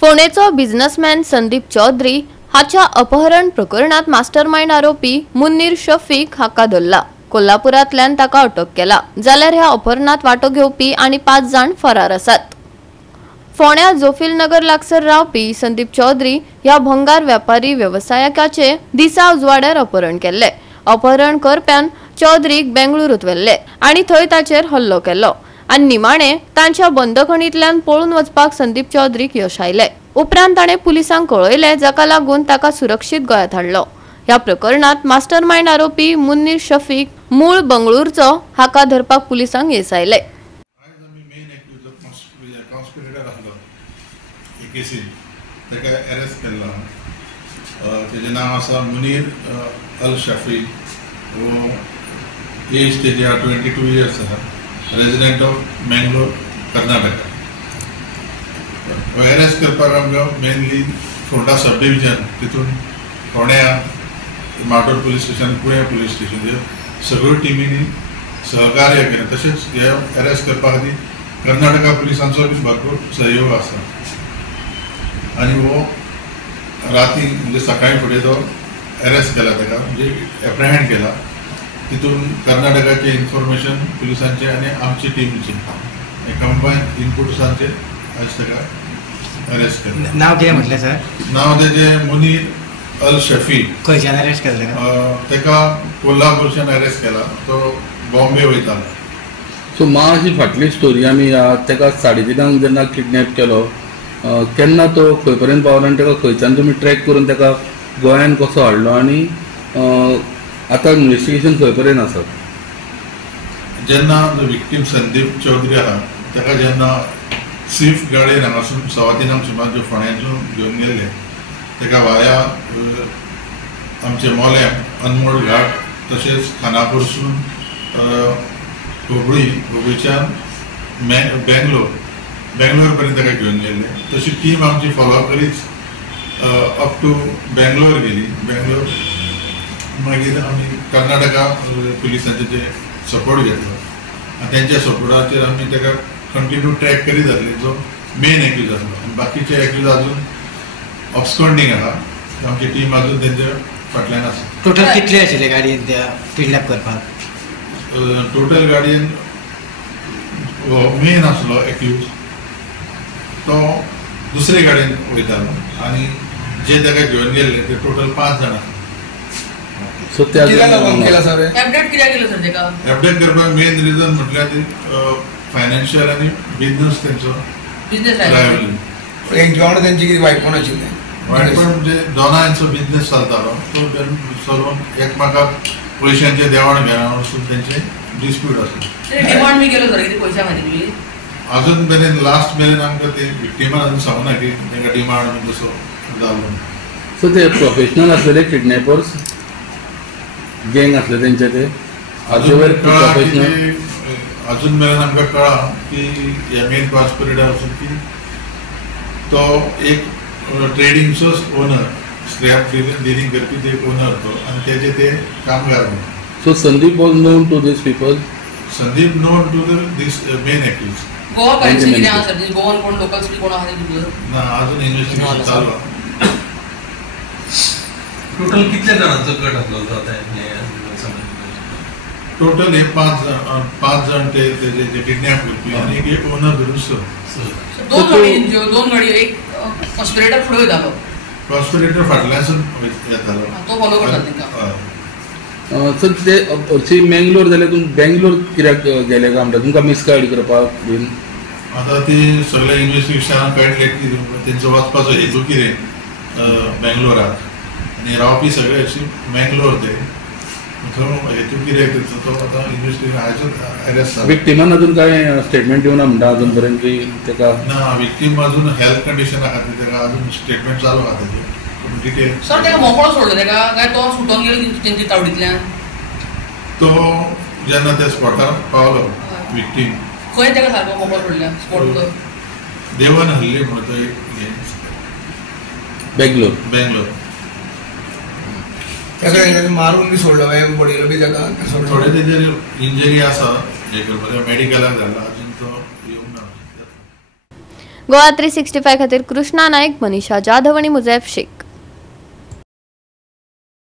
फोंडेचो businessman Sandeep Chaudhari हाच्या अपहरण प्रकरणात मास्टरमाइंड आरोपी मुन्नीर शफीक हाका धरला। कोल्हापुरांतल्यान ताका अटक केला, जाल्यार ह्या अपहरणात वांटो घेवपी आनी 5 जाण फरार आसात। फोंड्या जोफिल नगर लागसार रावपी संदीप चौधरी ह्या भंगार व्यापारी व्यवसायकाचे दिसा उजवाड्यार अपहरण केले। अपहरण करप्यान चौधरीक बेंगळुरूत व्हेल्ले आनी थंय ताचेर हल्लो केलो आनी निमाणे तांच्या बंदखणींतल्यान पळून वचपाक संदीप चौधरीक यश आयले। उपरांत ताणें पुलिसांक कळयले, जाका लागून ताका सुरक्षीत गोंयांत हाडलो। ह्या प्रकरणात मास्टरमाइंड आरोपी मुन्नीर शफीक मूळ बंगळुरूचो हाका धरपाक पुलिसांक येस आयले। Munir Al Shafiq, age 22 years, resident of Mangalore, Karnataka. Arrest करपाक आमकां मेनली फोंडा सब डिविजन, तितून फोंड्या माटोर police station, Pune police station सगळ्यो टिमींनी सहकार्य केलें। तशेंच हे अरेस्ट करपा खातीर कर्नाटका पुलिसांचो बी भरपूर सहयोग आसा आनी हो राती म्हणजे सकाळी फुडें तो अरेस्ट केला, ताका म्हणजे एप्रहेंड केला। तितून कर्नाटकाचे इन्फॉर्मेशन पुलिसांचे आनी आमची टीमचे कंबायन इनपुट्सांचे आज ताका अरेस्ट केला। नाव कितें म्हटलें सर? नाव तेजें मुनीर अल शफीक। खंयच्यान अरेस्ट केलें ताका? कोल्हापूरच्यान अरेस्ट केला, तो बॉम्बे वयतालो। सो मातशी फाटली स्टोरी आमी ताका 3:30 जेन्ना किडनॅप केलो, केन्ना तो खंय पर्यंत पावलो आनी ताका खंयच्यान तुमी ट्रॅक करून ताका गोंयांत कसो हाडलो आनी आतां इन्व्हेस्टिगेशन खंय पर्यंत आसा? जेन्ना विक्टीम संदीप चौधरी आहा ताका जेन्ना स्विफ्ट गाडयेन हांगासून 3:15 सुमार जो फोंड्यासून घेवन गेले, ताका वाया आमचे मोल्या अनमोल घाट तशेंच खानापूरसून हुबळीच्यान बेंगलोर पर्यंत ताका घेवन गेल्ले। तशी टीम आमची फॉलो करीत अप टू बेंगलोर गेली। बेंगलोर मागीर आमी कर्नाटका पुलिसांचे जे सपोर्ट घेतलो आनी तेंच्या सपोर्टाचेर आमी ताका कंटिन्यू ट्रॅक करीत आसले, जो मेन एक्यूज आसलो। आनी बाकीचे एक्यूज अजून ऑब्सकॉन्डिंग आहा, आमची टीम अजून तेंच्या फाटल्यान आसा। टोटल कितले आशिल्ले गाडयेन त्या किडनॅप करपाक? टोटल गाडयेन मेन आसलो एक्यूज, तो दुसरे गाडयेन वयतालो आनी जे ताका घेवन गेल्ले ते टोटल 5 जाण आसले। सो त्या अपडेट करपाक मेन रिजन म्हटल्यार ती फायनान्शियल आनी बिजनेस तेंचो वांगडा तेंची कितें वायटपण आशिल्लें? वायटपण म्हणजे दोनांचो बिजनेस चलतालो, तो सगळो एकमेकाक पयशांचे देवाण घेवाण वचून तेंचे डिस्प्यूट आसलो। अजून मेरेन लास्ट मेरेन आमकां ते विक्टिमान अजून सांगूना की तांकां डिमांड बीन तसो जाल्लो। सो ते प्रोफेशनल आसलेले किडनॅपर्स गँग आसले तेंचे ते अजून मेरेन आमकां कळ्ळा की ह्या मेन कॉन्स्पिरेटर वचून की तो एक ट्रेडिंगचोच ओनर, स्क्रॅप डिलिंग करपी ते ओनर तो, आनी तेजे ते कामगार। So Sandeep was known to these people? Sandeep known to these men accused. Goan कोण लोकल्स कोण आहा ना, अजून इन्व्हेस्टिगेशन चालू आहा। टोटल कितल्या जाणांचो गट आसलो? टोटल हे 5 जाण ते किडनॅप करपी आनी एक ओनर धरून स। दोन गाडी, एक कॉन्स्पिरेटर फुडें वयतालो, कॉन्स्पिरेटर फाटल्यानसून येतालो, तो फॉलो करता तेंकां। सर ते हरशी मेंगलोर जाल्यार तुमी बेंगलोर कित्याक गेले काय म्हणटा? तुमकां मिसगायड करपाक बीन? आतां ती सगळ्या इन्व्हेस्टिगेशनाक कळटले की तेंचो वचपाचो हेतू कितें बेंगलोराक, आनी रावपी सगळे अशी मेंगलोर ते हेतू कितें तेंचो तो आतां इन्व्हेस्टिगेशन हाचो अरेस्ट जाला। विक्टिमान अजून काय स्टेटमेंट दिवना म्हणटा अजून पर्यंत की ताका? ना, विक्टीम अजून हेल्थ कंडिशना खातीर ताका अजून स्टेटमेंट चालू आहा तेजे डिटेल। सर ताका मोकळो सोडलो ताका काय तो सुटोन गेलो तेंची तावडींतल्यान? तो जेन्ना त्या स्पॉटार पावलो विक्टीम, खंय ताका सारको मोकळो सोडल्या स्पॉट? देवन हल्ली म्हणून तो एक बेंगलोर ताका मारून बी सोडलो, बडयलो बी ताका? थोडे तेजेर इंजरी आसा, जे करपाक मेडिकलाक धाडला, अजून तो येवंक ना। गोवा 365 खातीर कृष्णा नायक, मनीषा जाधव आनी मुजैफ शेख.